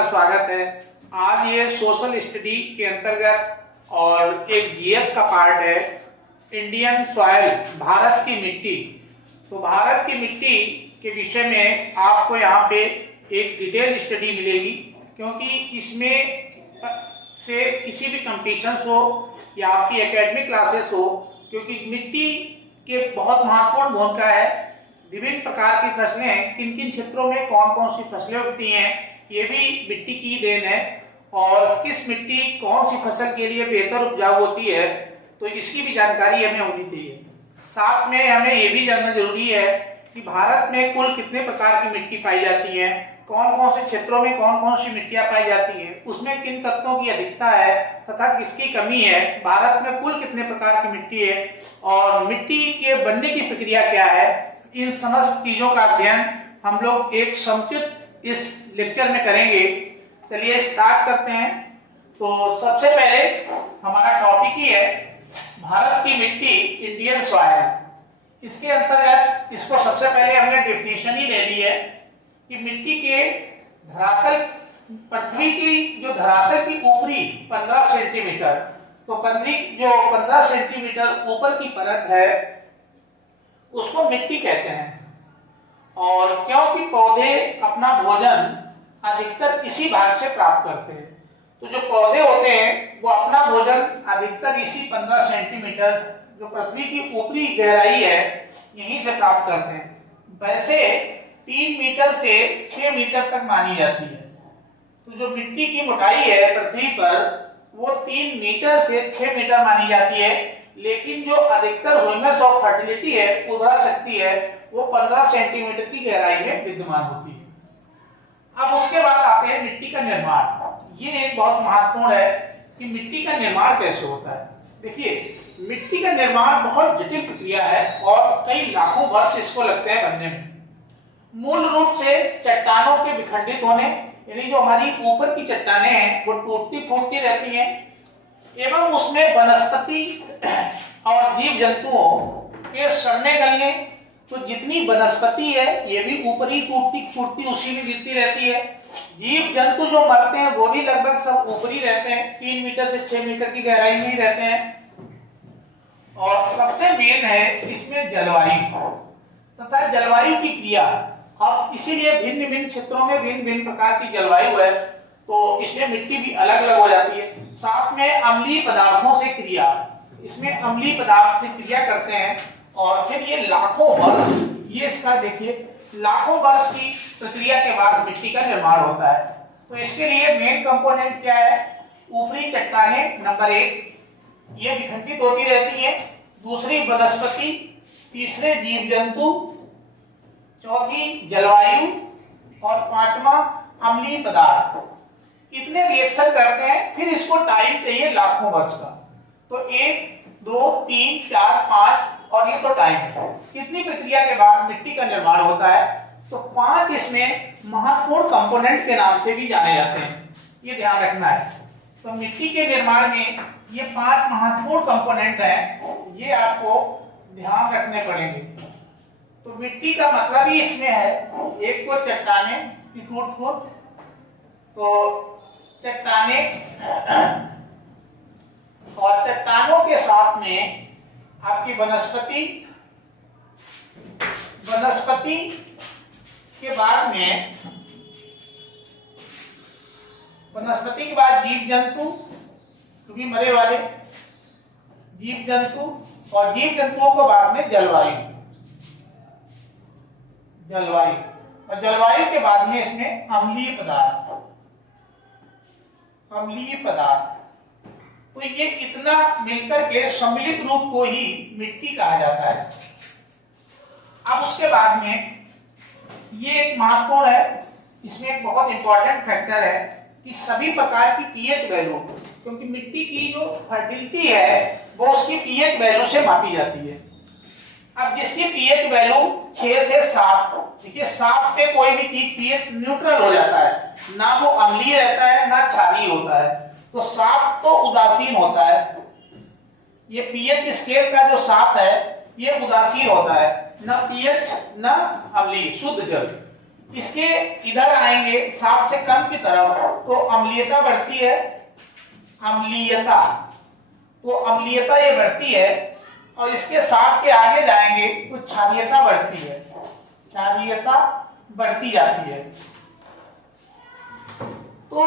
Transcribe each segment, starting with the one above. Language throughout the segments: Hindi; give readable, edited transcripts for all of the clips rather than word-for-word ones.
का स्वागत है। आज ये सोशल स्टडी के अंतर्गत और एक जीएस का पार्ट है, इंडियन सॉइल, भारत की मिट्टी। तो भारत की मिट्टी के विषय में आपको यहाँ पे एक डिटेल स्टडी मिलेगी, क्योंकि इसमें से किसी भी कंपटीशंस हो या आपकी एकेडमिक क्लासेस हो, क्योंकि मिट्टी के बहुत महत्वपूर्ण भूमिका है। विभिन्न प्रकार की फसलें, किन किन क्षेत्रों में कौन कौन सी फसलें उगती हैं, ये भी मिट्टी की देन है। और किस मिट्टी कौन सी फसल के लिए बेहतर उपजाऊ होती है, तो इसकी भी जानकारी हमें होनी चाहिए। साथ में हमें ये भी जानना जरूरी है कि भारत में कुल कितने प्रकार की मिट्टी पाई जाती है, कौन कौन से क्षेत्रों में कौन कौन सी मिट्टियां पाई जाती हैं, उसमें किन तत्वों की अधिकता है तथा किसकी कमी है, भारत में कुल कितने प्रकार की मिट्टी है और मिट्टी के बनने की प्रक्रिया क्या है। इन समस्त चीजों का अध्ययन हम लोग एक समुचित इस लेक्चर में करेंगे। चलिए स्टार्ट करते हैं। तो सबसे पहले हमारा टॉपिक ही है भारत की मिट्टी, इंडियन सॉइल। इसके अंतर्गत इसको सबसे पहले हमने डेफिनेशन ही ले ली है कि मिट्टी के धरातल, पृथ्वी की जो धरातल की ऊपरी 15 सेंटीमीटर, तो पृथ्वी जो 15 सेंटीमीटर ऊपर की परत है उसको मिट्टी कहते हैं। और क्योंकि पौधे अपना भोजन अधिकतर इसी भाग से प्राप्त करते हैं, तो जो पौधे होते हैं वो अपना भोजन अधिकतर इसी 15 सेंटीमीटर जो पृथ्वी की ऊपरी गहराई है यहीं से प्राप्त करते हैं। वैसे 3 मीटर से 6 मीटर तक मानी जाती है। तो जो मिट्टी की मोटाई है पृथ्वी पर वो 3 मीटर से 6 मीटर मानी जाती है, लेकिन जो अधिकतर ह्यूमस ऑफ फर्टिलिटी है, उर्वरा शक्ति है, वो 15 सेंटीमीटर की गहराई में विद्यमान होती है। अब उसके बाद आते हैं मिट्टी का निर्माण। ये एक बहुत महत्वपूर्ण है कि मिट्टी का निर्माण कैसे होता है। देखिए, मिट्टी का निर्माण बहुत जटिल प्रक्रिया है और कई लाखों वर्ष इसको लगते हैं बनने में। मूल रूप से चट्टानों के विखंडित होने, यानी जो हमारी ऊपर की चट्टानें हैं वो टूटती फूटती रहती हैं, एवं उसमें वनस्पति और जीव जंतुओं के सड़ने गलने। तो जितनी वनस्पति है ये भी ऊपर ही टूटती फूटती उसी में गिरती रहती है। जीव जंतु जो मरते हैं वो भी लगभग सब ऊपर ही रहते हैं, 3 मीटर से 6 मीटर की गहराई में ही रहते हैं। और सबसे मेन है इसमें जलवायु तथा जलवायु की क्रिया। अब इसीलिए भिन्न भिन्न क्षेत्रों में भिन्न भिन्न प्रकार की जलवायु है, तो इसमें मिट्टी भी अलग अलग हो जाती है। साथ में अम्लीय पदार्थों से क्रिया, इसमें अम्लीय पदार्थ से क्रिया करते हैं और फिर ये लाखों वर्ष, ये इसका देखिए लाखों वर्ष की प्रक्रिया के बाद मिट्टी का निर्माण होता है। तो इसके लिए मेन कंपोनेंट क्या है? ऊपरी चट्टानें नंबर 1, ये विखंडित होती रहती है। दूसरी वनस्पति, तीसरे जीव जंतु, चौथी जलवायु और 5वां अम्लीय पदार्थ। इतने रिएक्शन करते हैं, फिर इसको टाइम चाहिए लाखों वर्ष का। तो 1, 2, 3, 4, 5 और ये तो टाइम है। इतनी प्रक्रिया के बाद मिट्टी का निर्माण होता है। तो 5 इसमें महत्वपूर्ण कंपोनेंट के नाम से भी जाने जाते हैं, ये ध्यान रखना है। तो मिट्टी के निर्माण में ये 5 महत्वपूर्ण कंपोनेंट हैं, ये आपको ध्यान रखने पड़ेंगे। तो मिट्टी का मतलब ही इसमें है, एक तो चट्टाने की टूट फूट, तो चट्टाने और चट्टानों के साथ में आपकी वनस्पति, वनस्पति के बाद में, वनस्पति के बाद जीव जंतु, क्योंकि मरे वाले जीव जंतु, और जीव जंतुओं को बाद में जलवायु, जलवायु और जलवायु के बाद में इसमें अम्लीय पदार्थ, अम्लीय पदार्थ। तो ये इतना मिलकर के सम्मिलित रूप को ही मिट्टी कहा जाता है। अब उसके बाद में ये एक महत्वपूर्ण है, इसमें एक बहुत इंपॉर्टेंट फैक्टर है कि सभी प्रकार की पीएच वैल्यू, क्योंकि मिट्टी की जो फर्टिलिटी है वो उसकी पीएच वैल्यू से मापी जाती है। अब जिसकी पीएच वैल्यू 6 से 7, देखिए 7 पे कोई भी चीज पीएच न्यूट्रल हो जाता है, ना वो अम्लीय रहता है ना क्षारीय होता है। तो 7 तो उदासीन होता है। ये पीएच स्केल का जो 7 है ये उदासीन होता है, ना पीएच ना अम्लीय, शुद्ध जल। इसके इधर आएंगे 7 से कम की तरफ तो अम्लीयता बढ़ती है, अम्लीयता, तो अम्लीयता ये बढ़ती है। और इसके 7 के आगे जाएंगे तो क्षारीयता बढ़ती है, क्षारीयता बढ़ती जाती है। तो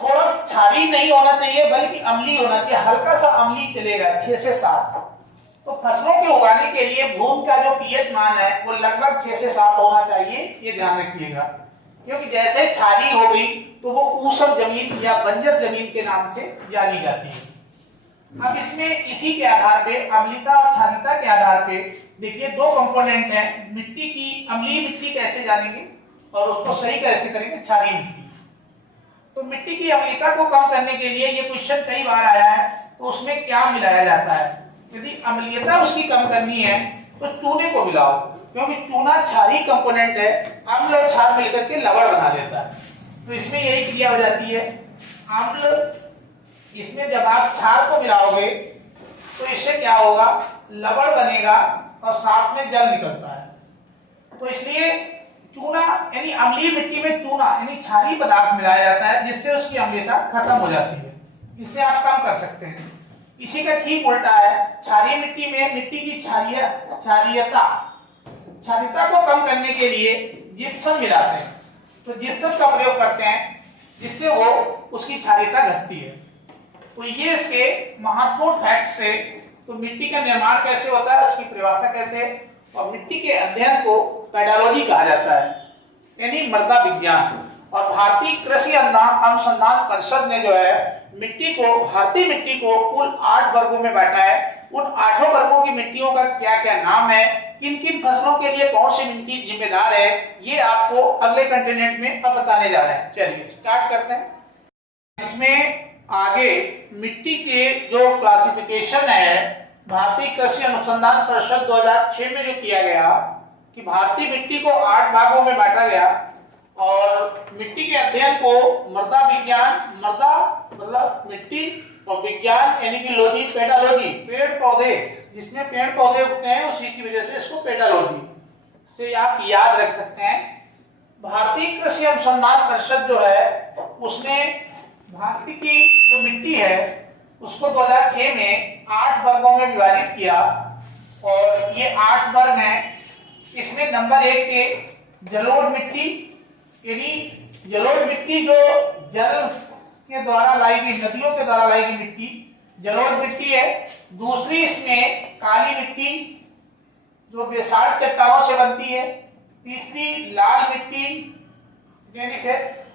थोड़ा क्षारीय नहीं होना चाहिए बल्कि अम्लीय होना चाहिए, हल्का सा अम्लीय चलेगा 6 से 7। तो फसलों के उगाने के लिए भूमि का जो पीएच मान है वो लगभग 6 से 7 होना चाहिए, ये ध्यान रखिएगा। क्योंकि जैसे क्षारीय हो गई तो वो ऊसर जमीन या बंजर जमीन के नाम से जानी जाती है। अब इसमें इसी के आधार पे, अम्लीयता और क्षारीयता के आधार पे देखिए 2 कंपोनेंट हैं। मिट्टी की अम्लीय मिट्टी कैसे जानेंगे और उसको सही कैसे करेंगे, क्षारीय मिट्टी। तो मिट्टी की अम्लीयता को कम करने के लिए ये क्वेश्चन कई बार आया है, तो उसमें क्या मिलाया जाता है। यदि अम्लीयता उसकी कम करनी है तो चूने को मिलाओ, क्योंकि चूना क्षारीय कंपोनेंट है, अम्ल और क्षार मिलकर के लवण बना देता है। तो इसमें यही क्रिया हो जाती है, अम्ल, इसमें जब आप क्षार को मिलाओगे तो इससे क्या होगा, लवण बनेगा और साथ में जल निकलता है। तो इसलिए चूना यानी अम्लीय मिट्टी में चूना यानी क्षारीय पदार्थ मिलाया जाता है, जिससे उसकी अम्लीयता खत्म हो जाती है। इससे आप कम कर सकते हैं। इसी का ठीक उल्टा है, क्षारीय मिट्टी में मिट्टी की क्षारीयता को कम करने के लिए जिप्सम मिलाते हैं। तो जिप्सम का प्रयोग करते हैं, जिससे वो उसकी क्षारीयता घटती है। तो ये इसके महत्वपूर्ण फैक्ट्स से। तो मिट्टी का निर्माण कैसे होता है उसकी परिभाषा कहते हैं, और मिट्टी के अध्ययन को पेडालॉजी कहा जाता है, यानी मृदा विज्ञान। और भारतीय कृषि अनुसंधान परिषद ने जो है भारतीय मिट्टी को कुल 8 वर्गों में बांटा है। उन 8 वर्गों की मिट्टियों का क्या क्या नाम है, किन किन फसलों के लिए कौन सी मिट्टी जिम्मेदार है, ये आपको अगले कंटेंट में अब बताने जा रहे हैं। चलिए स्टार्ट करते हैं। इसमें आगे मिट्टी के जो क्लासिफिकेशन है, भारतीय कृषि अनुसंधान परिषद 2006 में जो किया गया कि भारतीय मिट्टी को 8 भागों में बांटा गया, और मिट्टी के अध्ययन को मृदा विज्ञान, मृदा मतलब मिट्टी, और विज्ञान यानी कि लॉजी, पेडालॉजी, पेड़ पौधे, जिसमें पेड़ पौधे उगते हैं उसी की वजह से इसको पेडालॉजी से आप याद रख सकते हैं। भारतीय कृषि अनुसंधान परिषद जो है उसने भारतीय की जो मिट्टी है उसको 2006 में 8 वर्गों में विभाजित किया, और ये 8 वर्ग हैं। इसमें नंबर 1 पे जलोढ़ मिट्टी, यानी जलोढ़ मिट्टी जो जल के द्वारा लाई गई, नदियों के द्वारा लाई गई मिट्टी जलोढ़ मिट्टी है। दूसरी इसमें काली मिट्टी जो बेसाल्ट चट्टानों से बनती है। तीसरी लाल मिट्टी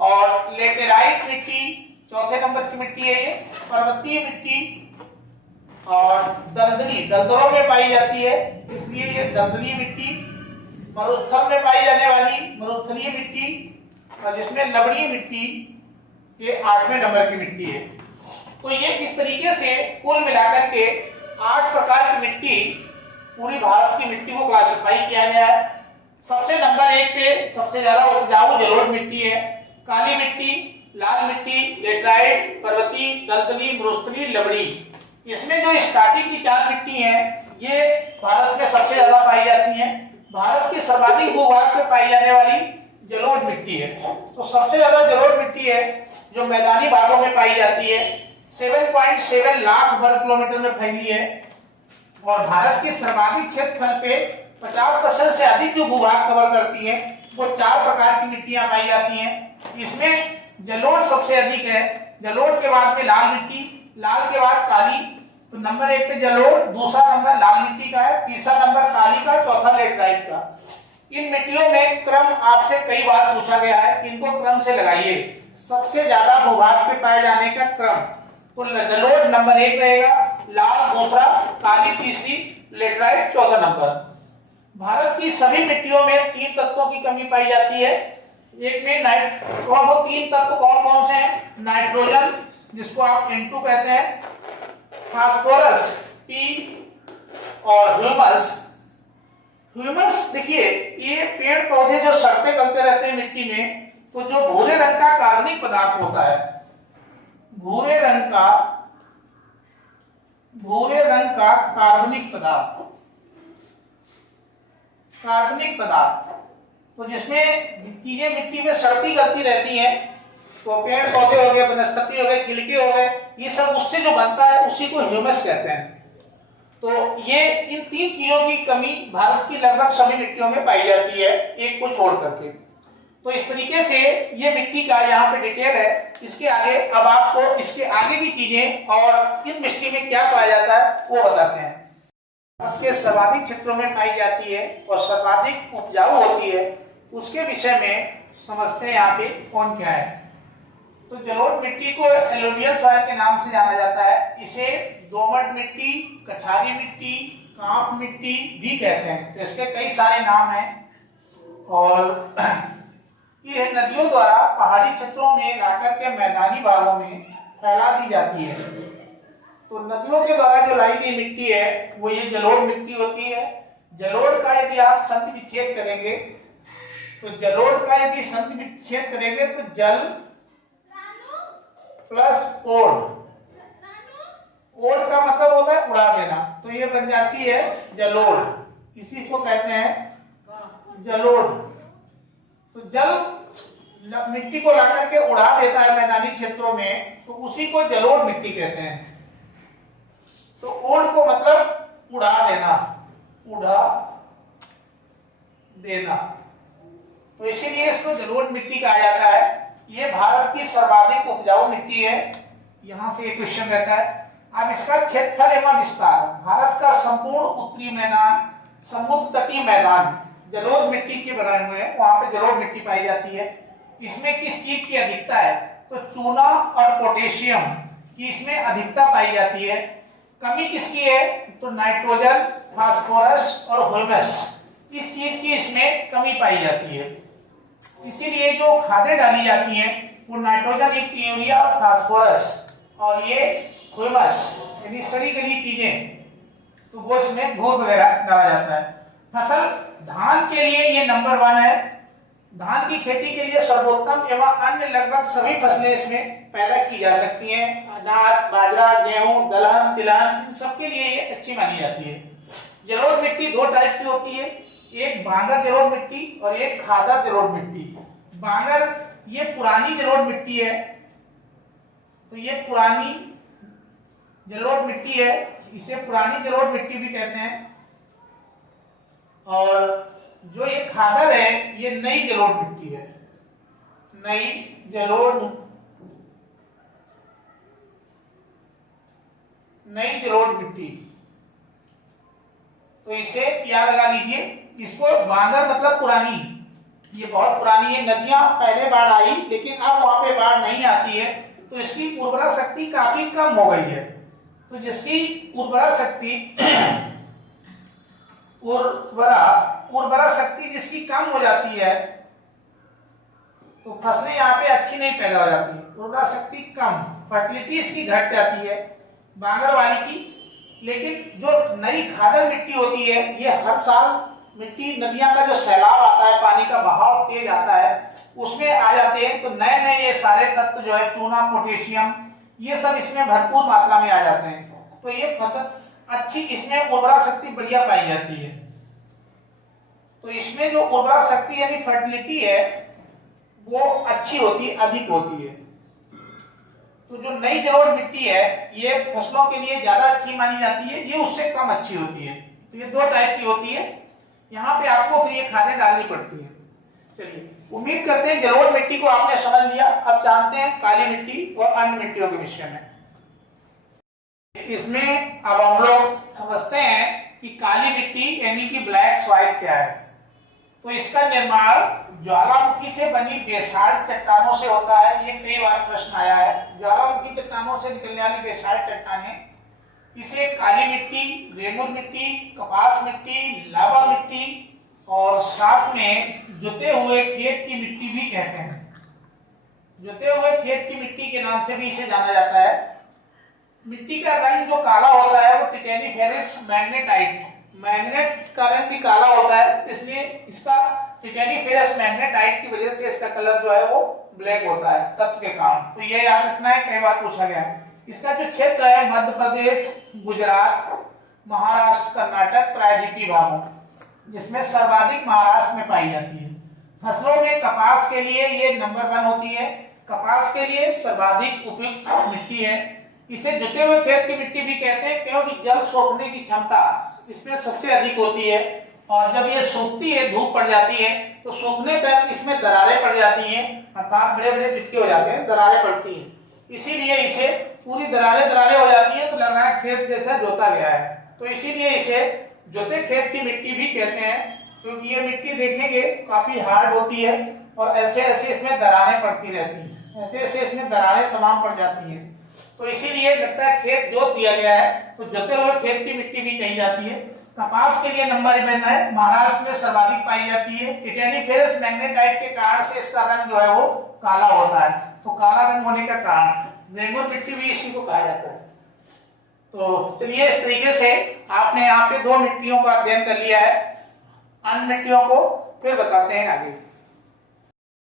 और लेटेराइट मिट्टी चौथे नंबर की मिट्टी है ये। पर्वतीय मिट्टी और दलदलों में पाई जाती है, इसलिए ये दलदली मिट्टी। मरुस्थल में पाई जाने वाली मरुस्थलीय मिट्टी, और जिसमें लवणीय मिट्टी, ये 8वें नंबर की मिट्टी है। तो ये इस तरीके से कुल मिलाकर के 8 प्रकार की मिट्टी, पूरी भारत की मिट्टी को क्लासिफाई किया गया है। सबसे नंबर 1 पे सबसे ज्यादा उपजाऊ जलोढ़ मिट्टी है। काली मिट्टी, लाल मिट्टी, लेटराइट, पर्वतीय, दलदली, मरुस्थलीय, लवणी। इसमें जो स्टार्टिंग की 4 मिट्टी हैं ये भारत में सबसे ज्यादा पाई जाती हैं। भारत की सर्वाधिक भूभाग पे पाई जाने वाली जलोढ़ मिट्टी है। तो सबसे ज्यादा जलोढ़ मिट्टी है जो मैदानी भागों में पाई जाती है, 7.7 लाख वर्ग किलोमीटर में फैली है। और भारत के सर्वाधिक क्षेत्रफल पे 50% से अधिक जो भूभाग कवर करती है वो 4 प्रकार की मिट्टियां पाई जाती हैं। इसमें जलोढ़ सबसे अधिक है, जलोढ़ के बाद में लाल मिट्टी, लाल के बाद काली। तो नंबर 1 पे जलोढ़, दूसरा नंबर लाल मिट्टी का है, तीसरा नंबर काली का, चौथा लेटराइट का। इन मिट्टियों में क्रम आपसे कई बार पूछा गया है, इनको क्रम से लगाइए, सबसे ज्यादा भूभाग पे पाए जाने का क्रम। तो जलोढ़ नंबर 1 रहेगा, लाल दूसरा, काली तीसरी, लेटराइट चौथा नंबर। भारत की सभी मिट्टियों में 3 तत्वों की कमी पाई जाती है। एक में वो 3 तत्व कौन कौन से हैं? नाइट्रोजन, जिसको आप N2 कहते हैं, फास्फोरस P, और ह्यूमस। ह्यूमस देखिए, ये पेड़ पौधे जो सड़ते गलते रहते हैं मिट्टी में, तो जो भूरे रंग का कार्बनिक पदार्थ होता है, भूरे रंग का कार्बनिक पदार्थ तो जिसमें चीजें मिट्टी में सड़ती गलती रहती हैं, तो पेड़ पौधे हो गए, वनस्पति हो गए, छिलके हो गए, ये सब उससे जो बनता है उसी को ह्यूमस कहते हैं। तो ये इन 3 चीजों की कमी भारत की लगभग सभी मिट्टियों में पाई जाती है, एक को छोड़ करके। तो इस तरीके से ये मिट्टी का यहाँ पे डिटेल है। इसके आगे अब आपको इसके आगे की चीजें और इन मिट्टी में क्या पाया जाता है वो बताते हैं। आपके सर्वाधिक क्षेत्रों में पाई जाती है और सर्वाधिक उपजाऊ होती है, उसके विषय में समझते हैं यहाँ पे कौन क्या है। तो जलोढ़ मिट्टी को एलुवियल सॉइल के नाम से जाना जाता है। इसे दोमट मिट्टी, कछारी मिट्टी, कांप मिट्टी भी कहते हैं। तो इसके कई सारे नाम हैं और ये नदियों द्वारा पहाड़ी क्षेत्रों में लाकर के मैदानी भागों में फैला दी जाती है। तो नदियों के द्वारा जो लाई गई मिट्टी है वो ये जलोढ़ मिट्टी होती है। जलोढ़ का यदि आप संधि विच्छेद करेंगे तो जल प्लस ओढ़, ओढ़ का मतलब होता है उड़ा देना, तो ये बन जाती है जलोढ़। इसी को कहते हैं जलोढ़। तो जल मिट्टी को लाकर के उड़ा देता है मैदानी क्षेत्रों में, तो उसी को जलोढ़ मिट्टी कहते हैं। तो ओढ़ को मतलब उड़ा देना, उड़ा देना, तो इसीलिए इसको जलोढ़ मिट्टी कहा जाता है। ये भारत की सर्वाधिक उपजाऊ मिट्टी है। यहां से एक क्वेश्चन रहता है। अब इसका क्षेत्रफल एवं विस्तार, भारत का संपूर्ण उत्तरी मैदान, समुद्र तटीय मैदान जलोढ़ मिट्टी के बनाए हुए हैं, वहां पे जलोढ़ मिट्टी पाई जाती है। इसमें किस चीज की अधिकता है? तो चूना और पोटेशियम की इसमें अधिकता पाई जाती है। कमी किसकी है? तो नाइट्रोजन, फास्फोरस और ह्यूमस, इस चीज की इसमें कमी पाई जाती है। इसीलिए जो खादें डाली जाती हैं वो नाइट्रोजन युक्त यूरिया, फास्फोरस और ये ह्यूमस यानी सड़ी गली चीजें, तो वो इसमें घोल वगैरह डाला जाता है। फसल धान के लिए ये नंबर 1 है। धान की खेती के लिए सर्वोत्तम एवं अन्य लगभग सभी फसलें इसमें पैदा की जा सकती हैं। अनाज, बाजरा, गेहूं, दलहन, तिलहन, इन सब के लिए ये अच्छी मानी जाती है। जलोढ़ मिट्टी 2 टाइप की होती है, एक बांगर जलोढ़ मिट्टी और एक खादर जलोढ़ मिट्टी। बांगर ये पुरानी जलोढ़ मिट्टी है, तो ये पुरानी जलोढ़ मिट्टी है, इसे पुरानी जलोढ़ मिट्टी भी कहते हैं। और जो ये खादर है ये नई जलोढ़ मिट्टी है, नई जलोढ़ मिट्टी। तो इसे याद लगा लीजिए। इसको बांगर मतलब पुरानी, ये बहुत पुरानी है। नदियां पहले बाढ़ आई लेकिन अब वहां पे बाढ़ नहीं आती है, तो इसकी उर्वरा शक्ति काफी कम हो गई है। तो जिसकी उर्वरा शक्ति जिसकी कम हो जाती है, तो फसलें यहाँ पे अच्छी नहीं पैदा हो जाती। उर्वरा शक्ति कम, फर्टिलिटी इसकी घट जाती है बांगर वाली की। लेकिन जो नई खादर मिट्टी होती है, ये हर साल मिट्टी, नदियां का जो सैलाब आता है, पानी का बहाव तेज आता है, उसमें आ जाते हैं। तो नए नए ये सारे तत्व जो है, चूना, पोटेशियम, ये सब इसमें भरपूर मात्रा में आ जाते हैं। तो ये फसल अच्छी, इसमें उर्वरा शक्ति बढ़िया पाई जाती है। तो इसमें जो उर्वरा शक्ति यानी फर्टिलिटी है वो अच्छी होती है, अधिक होती है। तो जो नई जलोढ़ मिट्टी है ये फसलों के लिए ज्यादा अच्छी मानी जाती है, ये उससे कम अच्छी होती है। तो ये 2 टाइप की होती है। यहाँ पे आपको फिर ये खादें डालनी पड़ती है। चलिए, उम्मीद करते हैं जलोढ़ मिट्टी को आपने समझ लिया। अब जानते हैं काली मिट्टी और अन्य मिट्टियों के विषय में। इसमें अब हम लोग समझते हैं कि काली मिट्टी यानी कि ब्लैक सॉइल क्या है। तो इसका निर्माण ज्वालामुखी से बनी बेसाल्ट चट्टानों से होता है। ये कई बार प्रश्न आया है। ज्वालामुखी चट्टानों से निकलने वाली बेसाल्ट चट्टानें, इसे काली मिट्टी, रेंगुर मिट्टी, कपास मिट्टी, लावा मिट्टी और साथ में जुते हुए खेत की मिट्टी भी कहते हैं। जुते हुए खेत की मिट्टी के नाम से भी इसे जाना जाता है। मिट्टी का रंग जो काला होता है वो टिटेनिफेरस मैग्नेटाइट, मैग्नेट का रंग भी काला होता है, इसलिए इसका टिटेनिफेरस मैग्नेटाइट की वजह से इसका कलर जो है वो ब्लैक होता है तत्व के कारण। तो ये याद रखना है, कई बार पूछा गया है। इसका जो क्षेत्र है मध्य प्रदेश, गुजरात, महाराष्ट्र, कर्नाटक, प्रायद्वीपीय भागों, जिसमें सर्वाधिक महाराष्ट्र में पाई जाती है। फसलों में कपास के लिए ये नंबर 1 होती है। कपास के लिए सर्वाधिक उपयुक्त मिट्टी है। इसे जुते हुए खेत की मिट्टी भी कहते हैं क्योंकि जल सोखने की क्षमता इसमें सबसे अधिक होती है और जब ये सूखती है, धूप पड़ जाती है तो सूखने पर इसमें दरारें पड़ जाती हैं, अर्थात बड़े बड़े चिट्टे हो जाते हैं, दरारें पड़ती हैं, इसीलिए इसे पूरी दरारें हो जाती है तो लग रहा है खेत जैसा जोता गया है। तो इसीलिए इसे जोते खेत की मिट्टी भी कहते हैं क्योंकि ये मिट्टी देखेंगे काफी हार्ड होती है और ऐसे ऐसे इसमें दरारें पड़ती रहती हैं, ऐसे ऐसे इसमें दरारें तमाम पड़ जाती हैं। तो इसीलिए लगता है खेत जोत दिया गया है तो जोते हुए खेत की मिट्टी भी कही जाती है। कपास के लिए नंबर 1 है, महाराष्ट्र में सर्वाधिक पाई जाती है। इटेनिफेरस मैग्नेटाइट के कारण से इसका रंग जो है वो काला होता है। तो काला रंग होने का कारण रेंगुर मिट्टी भी इसी को कहा जाता है। तो चलिए इस तरीके से आपने यहाँ पे 2 मिट्टियों का अध्ययन कर लिया है। अन्य मिट्टियों को फिर बताते हैं आगे।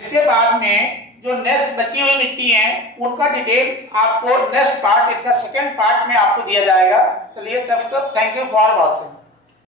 इसके बाद में जो नेक्स्ट बची हुई मिट्टी है उनका डिटेल आपको नेक्स्ट पार्ट, इसका सेकंड पार्ट में आपको दिया जाएगा। चलिए तब तक थैंक यू फॉर वॉचिंग।